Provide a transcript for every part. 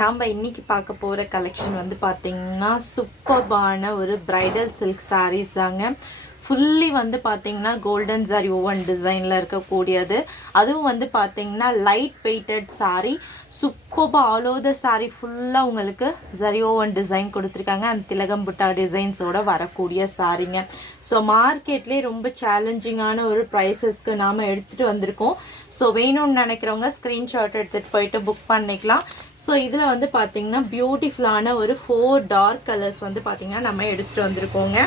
நாம இன்னைக்கு பார்க்க போற கலெக்ஷன் வந்து பாத்தீங்கன்னா சூப்பர்பான ஒரு பிரைடல் சில்க் sarees தாங்க. ஃபுல்லி வந்து பாத்தீங்கன்னா கோல்டன் ஜரி ஓவன் டிசைன்ல இருக்கக்கூடியது. அதுவும் வந்து பாத்தீங்கன்னா லைட் வெயிட்டட் saree. சூப்பர்பா ஆல் ஓவர் த saree ஃபுல்லா உங்களுக்கு ஜரி ஓவன் டிசைன் கொடுத்துருக்காங்க. அந்த திலகம் புட்டா டிசைன்ஸோட வரக்கூடிய சாரீங்க. ஸோ மார்க்கெட்லேயே ரொம்ப சேலஞ்சிங்கான ஒரு ப்ரைஸஸ்க்கு நாம் எடுத்துகிட்டு வந்திருக்கோம். ஸோ வேணும்னு நினைக்கிறவங்க ஸ்க்ரீன்ஷாட் எடுத்துகிட்டு போயிட்டு புக் பண்ணிக்கலாம். ஸோ இதில் வந்து பார்த்தீங்கன்னா பியூட்டிஃபுல்லான ஒரு 4 டார்க் கலர்ஸ் வந்து பார்த்தீங்கன்னா நம்ம எடுத்துகிட்டு வந்திருக்கோங்க.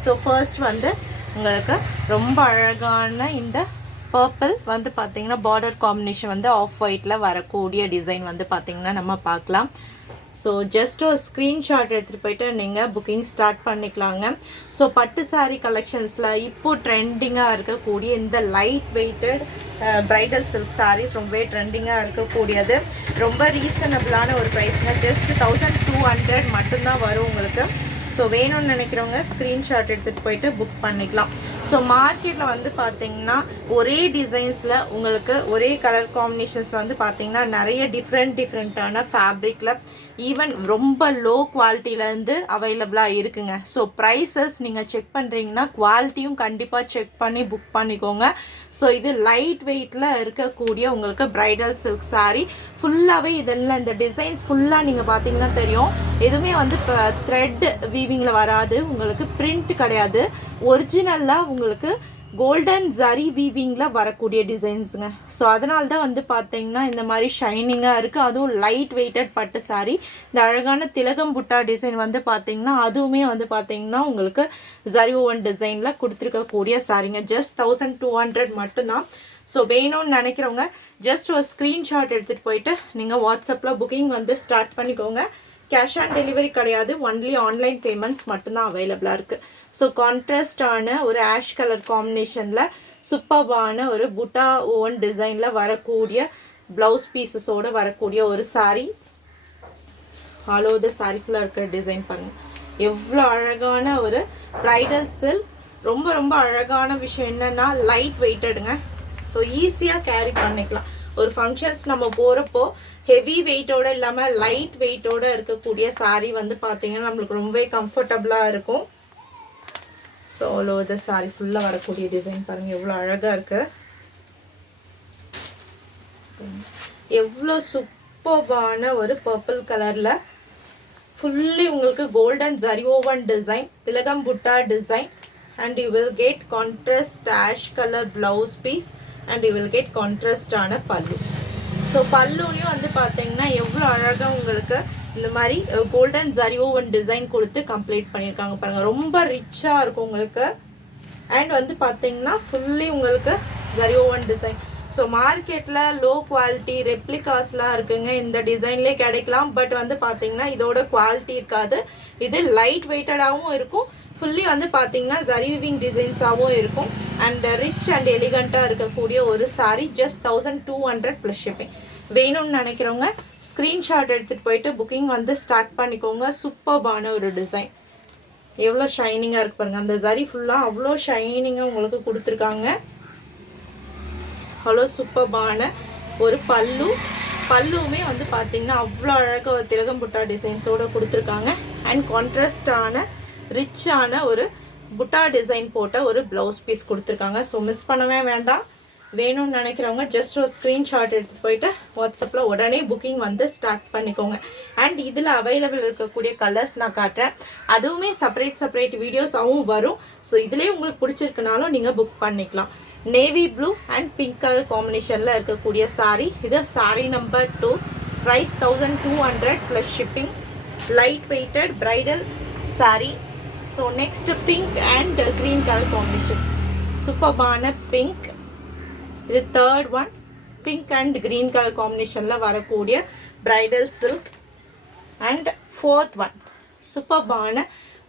ஸோ ஃபர்ஸ்ட் வந்து உங்களுக்கு ரொம்ப அழகான இந்த பர்பிள் வந்து பார்த்தீங்கன்னா பார்டர் காம்பினேஷன் வந்து ஆஃப் ஒயிட்டில் வரக்கூடிய டிசைன் வந்து பார்த்தீங்கன்னா நம்ம பார்க்கலாம். ஸோ ஜஸ்ட் ஒரு ஸ்க்ரீன்ஷாட் எடுத்துகிட்டு போயிட்டு நீங்கள் புக்கிங் ஸ்டார்ட் பண்ணிக்கலாங்க. ஸோ பட்டு சாரீ கலெக்ஷன்ஸில் இப்போது ட்ரெண்டிங்காக இருக்கக்கூடிய இந்த light weighted bridal silk saris ரொம்பவே ட்ரெண்டிங்காக இருக்கக்கூடியது. ரொம்ப ரீசனபிளான ஒரு ப்ரைஸ்ங்க. ஜஸ்ட் 1200 மட்டும்தான் வரும் உங்களுக்கு. ஸோ வேணும்னு நினைக்கிறவங்க ஸ்க்ரீன்ஷாட் எடுத்துகிட்டு போயிட்டு புக் பண்ணிக்கலாம். ஸோ மார்க்கெட்டில் வந்து பார்த்தீங்கன்னா ஒரே டிசைன்ஸில் உங்களுக்கு ஒரே கலர் காம்பினேஷன்ஸில் வந்து பார்த்தீங்கன்னா நிறைய டிஃப்ரெண்ட்டான ஃபேப்ரிக்கில் ஈவன் ரொம்ப லோ குவாலிட்டியிலேருந்து அவைலபிளாக இருக்குங்க. ஸோ ப்ரைஸஸ் நீங்கள் செக் பண்ணுறீங்கன்னா குவாலிட்டியும் கண்டிப்பாக செக் பண்ணி புக் பண்ணிக்கோங்க. ஸோ இது லைட் வெயிட்டில் இருக்கக்கூடிய உங்களுக்கு பிரைடல் சில்க் சாரீ ஃபுல்லாகவே இதெல்லாம் இந்த டிசைன்ஸ் ஃபுல்லாக நீங்கள் பார்த்தீங்கன்னா தெரியும். எதுவுமே வந்து இப்போ த்ரெட் வீவிங்கில் வராது, உங்களுக்கு பிரிண்ட் கிடையாது. ஒரிஜினலாக உங்களுக்கு கோல்டன் ஜரி வீவிங்கில் வரக்கூடிய டிசைன்ஸுங்க. ஸோ அதனால தான் வந்து பார்த்தீங்கன்னா இந்த மாதிரி ஷைனிங்காக இருக்குது. அதுவும் லைட் வெயிட்டட் பட்டு சாரீ. இந்த அழகான திலகம் புட்டா டிசைன் வந்து பார்த்தீங்கன்னா அதுவுமே வந்து பார்த்தீங்கன்னா உங்களுக்கு ஜரி ஓவன் டிசைனில் கொடுத்துருக்கக்கூடிய சாரீங்க. ஜஸ்ட் 1200 மட்டும்தான். ஸோ வேணும்னு நினைக்கிறவங்க ஜஸ்ட் ஒரு ஸ்க்ரீன்ஷாட் எடுத்துகிட்டு போயிட்டு நீங்கள் வாட்ஸ்அப்பில் புக்கிங் வந்து ஸ்டார்ட் பண்ணிக்கோங்க. கேஷ் ஆன் டெலிவரி கிடையாது, ஒன்லி ஆன்லைன் பேமெண்ட்ஸ் மட்டும்தான் அவைலபிளாக இருக்குது. ஸோ கான்ட்ராஸ்டான ஒரு ஆஷ் கலர் காம்பினேஷனில் சூப்பர்பான ஒரு புட்டா ஓவன் டிசைனில் வரக்கூடிய ப்ளவுஸ் பீசஸோடு வரக்கூடிய ஒரு சாரீ. ஆல் ஓவர் த சாரீ ஃபுல்லாக இருக்கிற டிசைன் பாருங்கள், எவ்வளோ அழகான ஒரு ப்ரைடல் சில்க். ரொம்ப அழகான விஷயம் என்னென்னா லைட் வெயிட்டடுங்க. ஸோ ஈஸியாக கேரி பண்ணிக்கலாம். ஒரு ஃபங்க்ஷன்ஸ் நம்ம போகிறப்போ ஹெவி வெயிட்டோடு இல்லாமல் லைட் வெயிட்டோடு இருக்கக்கூடிய சாரீ வந்து பார்த்தீங்கன்னா நம்மளுக்கு ரொம்பவே கம்ஃபர்டபுளாக இருக்கும். ஸோ ஆல் ஓவர் த சாரீ ஃபுல்லாக வரக்கூடிய டிசைன் பாருங்கள், எவ்வளோ அழகாக இருக்குது, எவ்வளோ சூப்பர்பான ஒரு பர்பிள் கலரில் ஃபுல்லி உங்களுக்கு கோல்டன் ஜரி ஓவன் டிசைன், திலகம் புட்டா design. And you will get contrast ash colour blouse piece and you will get கான்ட்ராஸ்டான பல்லு. ஸோ பல்லுலையும் வந்து பார்த்தீங்கன்னா எவ்வளோ அழகாக உங்களுக்கு இந்த மாதிரி கோல்டன் ஜரி ஓவன் டிசைன் கொடுத்து கம்ப்ளீட் பண்ணியிருக்காங்க பாருங்கள். ரொம்ப ரிச்சாக இருக்கும் உங்களுக்கு. அண்ட் வந்து பார்த்தீங்கன்னா ஃபுல்லி உங்களுக்கு ஜரி ஓவன் டிசைன். ஸோ மார்க்கெட்டில் லோ குவாலிட்டி ரெப்ளிகாஸ்லாம் இருக்குங்க, இந்த டிசைன்லேயே கிடைக்கலாம். பட் வந்து பார்த்தீங்கன்னா இதோட குவாலிட்டி இருக்காது. இது லைட் வெயிட்டடாகவும் இருக்கும், ஃபுல்லி வந்து பார்த்தீங்கன்னா ஜரி வீவிங் டிசைன்ஸாகவும் இருக்கும். அண்ட் ரிச் அண்ட் எலிகண்ட்டாக இருக்கக்கூடிய ஒரு சாரீ. Just 1200 plus shipping. வேணும்னு நினைக்கிறவங்க ஸ்க்ரீன்ஷாட் எடுத்துகிட்டு போயிட்டு புக்கிங் வந்து ஸ்டார்ட் பண்ணிக்கோங்க. சூப்பர்பான ஒரு டிசைன், எவ்வளோ ஷைனிங்காக இருக்கு பாருங்கள். அந்த ஜரி ஃபுல்லாக அவ்வளோ ஷைனிங்காக உங்களுக்கு கொடுத்துருக்காங்க. அவ்வளோ சூப்பர்பான ஒரு பல்லுவுமே வந்து பார்த்தீங்கன்னா அவ்வளோ அழகாக ஒரு திலகம் புட்டா டிசைன்ஸோடு கொடுத்துருக்காங்க. அண்ட் கான்ட்ராஸ்டான ரிச்சான ஒரு புட்டா டிசைன் போட்ட ஒரு ப்ளவுஸ் பீஸ் கொடுத்துருக்காங்க. ஸோ மிஸ் பண்ணவே வேண்டாம். வேணும்னு நினைக்கிறவங்க ஜஸ்ட் ஒரு ஸ்க்ரீன்ஷாட் எடுத்துகிட்டு போயிட்டு வாட்ஸ்அப்பில் உடனே புக்கிங் வந்து ஸ்டார்ட் பண்ணிக்கோங்க. அண்ட் இதில் அவைலபிள் இருக்கக்கூடிய கலர்ஸ் நான் காட்டுறேன், அதுவுமே செப்பரேட் வீடியோஸாகவும் வரும். ஸோ இதிலே உங்களுக்கு பிடிச்சிருக்குனாலும் நீங்கள் புக் பண்ணிக்கலாம். Navy blue and pink colour காம்பினேஷனில் இருக்கக்கூடிய சாரீ. இது sari number 2. Price 1200 plus shipping. Light weighted bridal sari. So next pink and green colour combination, சூப்பர்பான பிங்க். இது third one, pink and green colour காம்பினேஷனில் வரக்கூடிய bridal silk. And fourth one சூப்பர்பான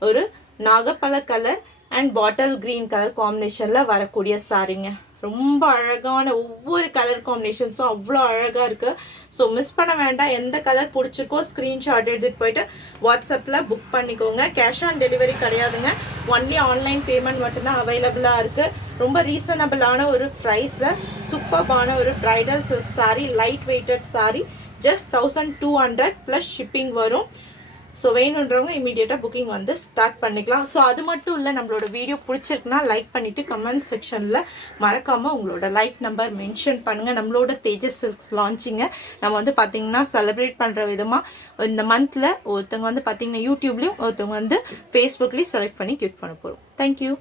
ஒரு நாகப்பழ colour and bottle green colour காம்பினேஷனில் வரக்கூடிய சாரீங்க. ரொம்ப அழகான ஒவ்வொரு கலர் காம்பினேஷன்ஸும் அவ்வளோ அழகாக இருக்குது. ஸோ மிஸ் பண்ண வேண்டாம். எந்த கலர் பிடிச்சிருக்கோ ஸ்க்ரீன்ஷாட் எடுத்துகிட்டு போயிட்டு வாட்ஸ்அப்பில் புக் பண்ணிக்கோங்க. கேஷ் ஆன் டெலிவரி கிடையாதுங்க, ஒன்லி ஆன்லைன் பேமெண்ட் மட்டும்தான் அவைலபிளாக இருக்குது. ரொம்ப ரீசனபிளான ஒரு ப்ரைஸில் சூப்பர்பான ஒரு bridal silk sari, light weighted sari. Just 1200 plus shipping வரும். ஸோ வேணுன்றவங்க இமீடியட்டாக புக்கிங் வந்து ஸ்டார்ட் பண்ணிக்கலாம். ஸோ அது மட்டும் இல்லை, நம்மளோட வீடியோ பிடிச்சிருக்குன்னா லைக் பண்ணிவிட்டு கமெண்ட் செக்ஷனில் மறக்காமல் உங்களோட லைக் நம்பர் மென்ஷன் பண்ணுங்கள். நம்மளோட தேஜஸ் சில்க்ஸ் லான்ச்சிங்கை நம்ம வந்து பார்த்திங்கன்னா செலிப்ரேட் பண்ணுற விதமாக இந்த மந்தில் ஒருத்தவங்க வந்து பார்த்திங்கன்னா யூடியூப்லேயும் ஒருத்தவங்க வந்து ஃபேஸ்புக்லேயும் செலக்ட் பண்ணி கிஃப்ட் பண்ண போகிறோம். தேங்க்யூ.